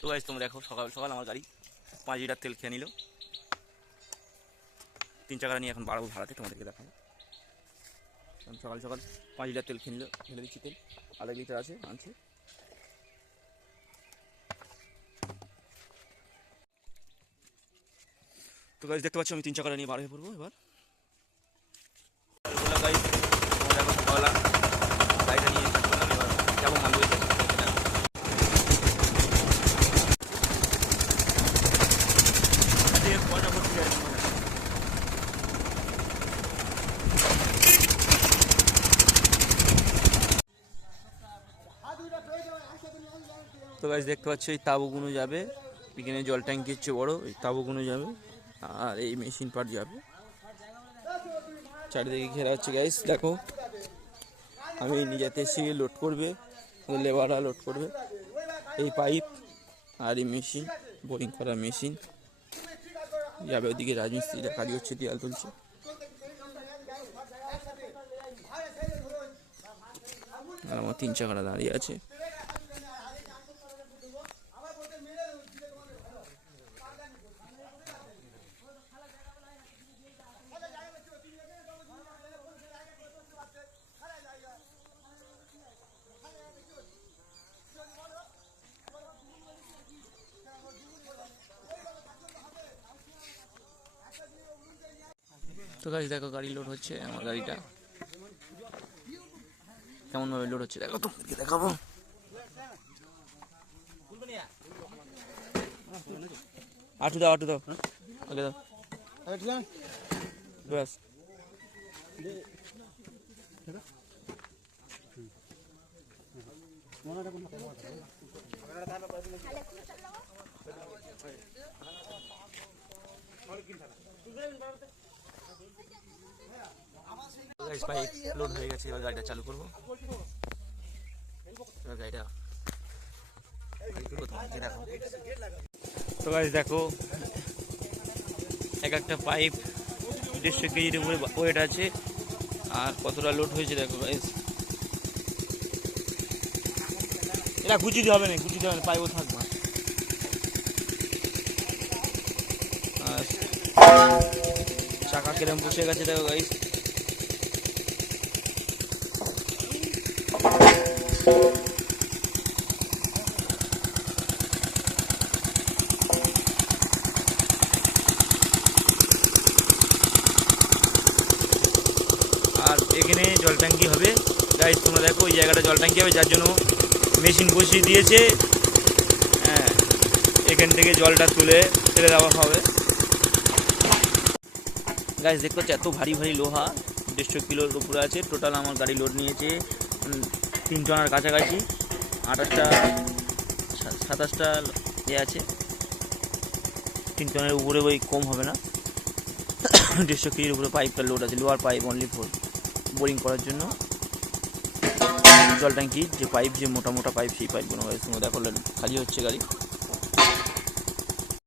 তো গাইস তোমরা দেখো সকাল সকাল আমার গাড়ি 5 লিটার তেল খেয়ে নিল। 3 চাকা নিয়ে এখন বাড়াবো ভাড়াতে, তোমাদেরকে দেখাবো। সকাল সকাল 5 লিটার তেল খেয়ে নিল, ঢেলে দিচ্ছি তেল, 1.5 লিটার আছে আনছে। তো গাইস দেখতে পাচ্ছ আমি 3 চাকা নিয়ে বার হয়ে পড়বো এবার। গাইস তোমরা দেখো সকালবেলা গাড়িটা নিয়ে এবার যাবো মালদইতে। তো গাইস দেখতে পাচ্ছ এই তাঁবুগুলো যাবে, এখানে জল ট্যাঙ্কি হচ্ছে বড়, এই তাঁবুগুলো যাবে আর এই মেশিন পার্ট যাবে। চারিদিকে ঘেরা হচ্ছে গাইস দেখো, আমি নিজেতে এসে লোড করবে, লেবাররা লোড করবে এই পাইপ আর এই মেশিন, বোরিং করা মেশিন যাবে ওদিকে। রাজমিস্ত্রিরা কাজ হচ্ছে, দেয়াল তুলছে। আর আমার 3 চাকাটা দাঁড়িয়ে আছে। তো গাইস দেখো গাড়ি লোড হচ্ছে, আমার গাড়িটা কেমন ভাবে লোড হচ্ছে দেখো, তোমাদেরকে দেখাবো। আটু দাও আগে দাও ব্যাস। পাইপ লোড হয়ে গেছে, এবার গাড়িটা চালু করবো। গাড়িটা দেখো। তো গাইস দেখো এক একটা পাইপ 150 কেজির উপরে ওয়েট আছে, আর কতটা লোড হয়েছে দেখো গাইস। এটা গুছিয়ে দিতে হবে না, গুছিয়ে দিতে হবে না, পাইপও থাকবে। আর চাকা কিরম বসে গেছে দেখো গাইস। আর এখানে জল ট্যাঙ্কি হবে গাইস, তোমরা দেখো এই জায়গাটা জল ট্যাঙ্কি হবে, যার জন্য মেশিন বসিয়ে দিয়েছে। হ্যাঁ, এখান থেকে জলটা তুলে ছেড়ে দেওয়া হবে। গাইস দেখতে পাচ্ছ এত ভারী ভারী লোহা, 150 কিলোর উপরে আছে। টোটাল আমার গাড়ি লোড নিয়েছে 3 টনার কাছাকাছি, 27টা এ আছে। 3 টনের উপরে ওই কম হবে না। 150 কেজির উপরে পাইপটা লোড আছে, লোহার পাইপ অনলি ফর বোরিং করার জন্য। জল ট্যাঙ্কি যে পাইপ, যে মোটা মোটা পাইপ, সেই পাইপগুলো তোমরা দেখো খালি হচ্ছে গাড়ি।